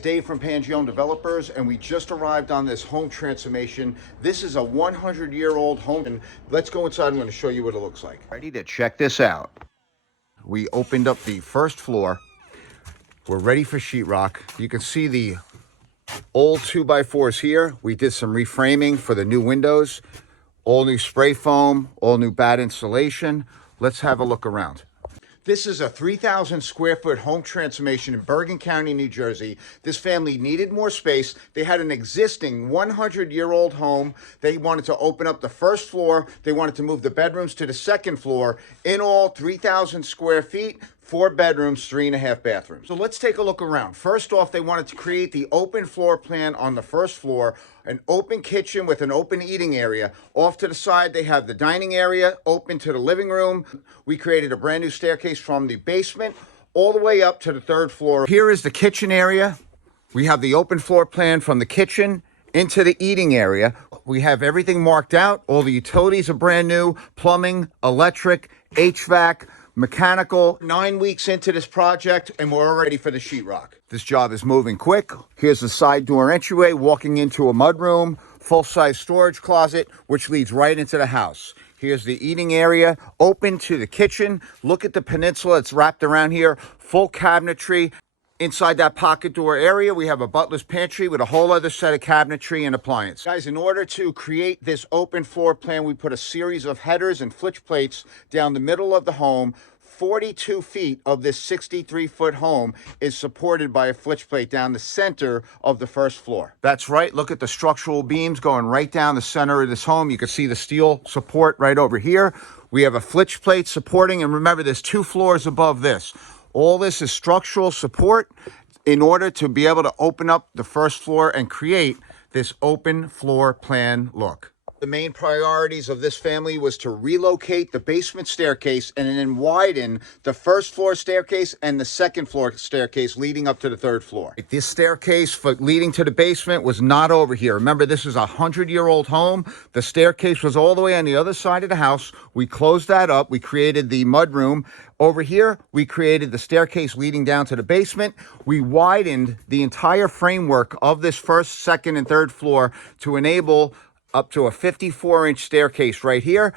Dave from Pangione Developers, and we just arrived on this home transformation. This is a 100-year-old home, and let's go inside. I'm going to show you what it looks like. Ready to check this out. We opened up the first floor. We're ready for sheetrock. You can see the old 2x4s here. We did some reframing for the new windows. All new spray foam, all new bat insulation. Let's have a look around. This is a 3,000 square foot home transformation in Bergen County, New Jersey. This family needed more space. They had an existing 100-year-old home. They wanted to open up the first floor. They wanted to move the bedrooms to the second floor. In all, 3,000 square feet, 4 bedrooms, 3.5 bathrooms. So let's take a look around. First off, they wanted to create the open floor plan on the first floor, an open kitchen with an open eating area. Off to the side, they have the dining area open to the living room. We created a brand new staircase from the basement all the way up to the third floor. Here is the kitchen area. We have the open floor plan from the kitchen into the eating area. We have everything marked out. All the utilities are brand new, plumbing, electric, HVAC, mechanical. 9 weeks into this project and we're all ready for the sheetrock. This job is moving quick. Here's the side door entryway, walking into a mudroom, full-size storage closet, which leads right into the house. Here's the eating area, open to the kitchen. Look at the peninsula, it's wrapped around here, full cabinetry. Inside that pocket door area, we have a butler's pantry with a whole other set of cabinetry and appliance. Guys, in order to create this open floor plan, we put a series of headers and flitch plates down the middle of the home. 42 feet of this 63-foot home is supported by a flitch plate down the center of the first floor. That's right. Look at the structural beams going right down the center of this home. You can see the steel support right over here. We have a flitch plate supporting, and remember, there's 2 floors above this. All this is structural support in order to be able to open up the first floor and create this open floor plan look. The main priorities of this family was to relocate the basement staircase and then widen the first floor staircase and the second floor staircase leading up to the third floor. This staircase leading to the basement was not over here. Remember, this is a 100-year-old home. The staircase was all the way on the other side of the house. We closed that up. We created the mudroom. Over here, we created the staircase leading down to the basement. We widened the entire framework of this first, second, and third floor to enable up to a 54-inch staircase right here,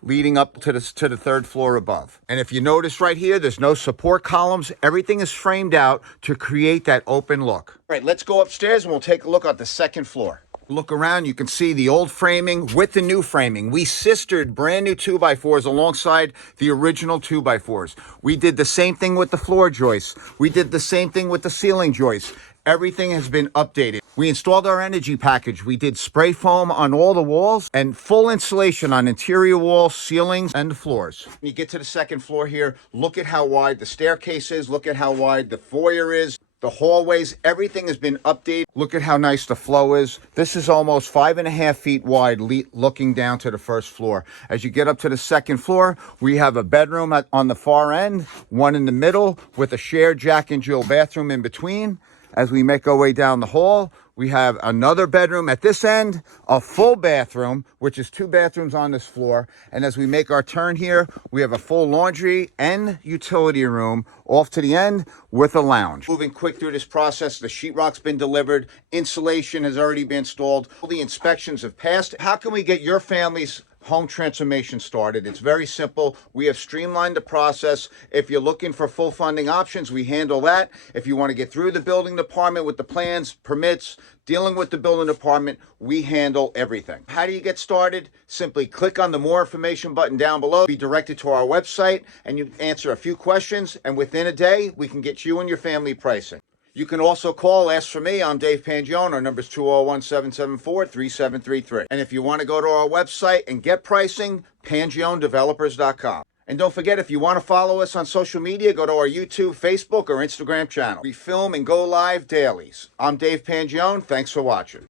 leading up to the third floor above. And if you notice right here, there's no support columns. Everything is framed out to create that open look. All right, let's go upstairs and we'll take a look at the second floor. Look around, you can see the old framing with the new framing. We sistered brand new 2x4s alongside the original 2x4s. We did the same thing with the floor joists. We did the same thing with the ceiling joists. Everything has been updated. We installed our energy package. We did spray foam on all the walls and full insulation on interior walls, ceilings, and floors. When you get to the second floor here, look at how wide the staircase is. Look at how wide the foyer is. The hallways, everything has been updated. Look at how nice the flow is. This is almost 5.5 feet wide looking down to the first floor. As you get up to the second floor, we have a bedroom on the far end, one in the middle with a shared Jack and Jill bathroom in between. As we make our way down the hall, we have another bedroom at this end, a full bathroom, which is 2 bathrooms on this floor. And as we make our turn here, we have a full laundry and utility room off to the end with a lounge. Moving quick through this process, the sheetrock's been delivered, insulation has already been installed, all the inspections have passed. How can we get your family's home transformation started? It's very simple. We have streamlined the process. If you're looking for full funding options, we handle that. If you want to get through the building department with the plans, permits, dealing with the building department, we handle everything. How do you get started? Simply click on the more information button down below, be directed to our website, and you answer a few questions, and within a day, we can get you and your family pricing. You can also call, ask for me. I'm Dave Pangione. Our number is 201-774-3733. And if you want to go to our website and get pricing, PangioneDevelopers.com. And don't forget, if you want to follow us on social media, go to our YouTube, Facebook, or Instagram channel. We film and go live dailies. I'm Dave Pangione. Thanks for watching.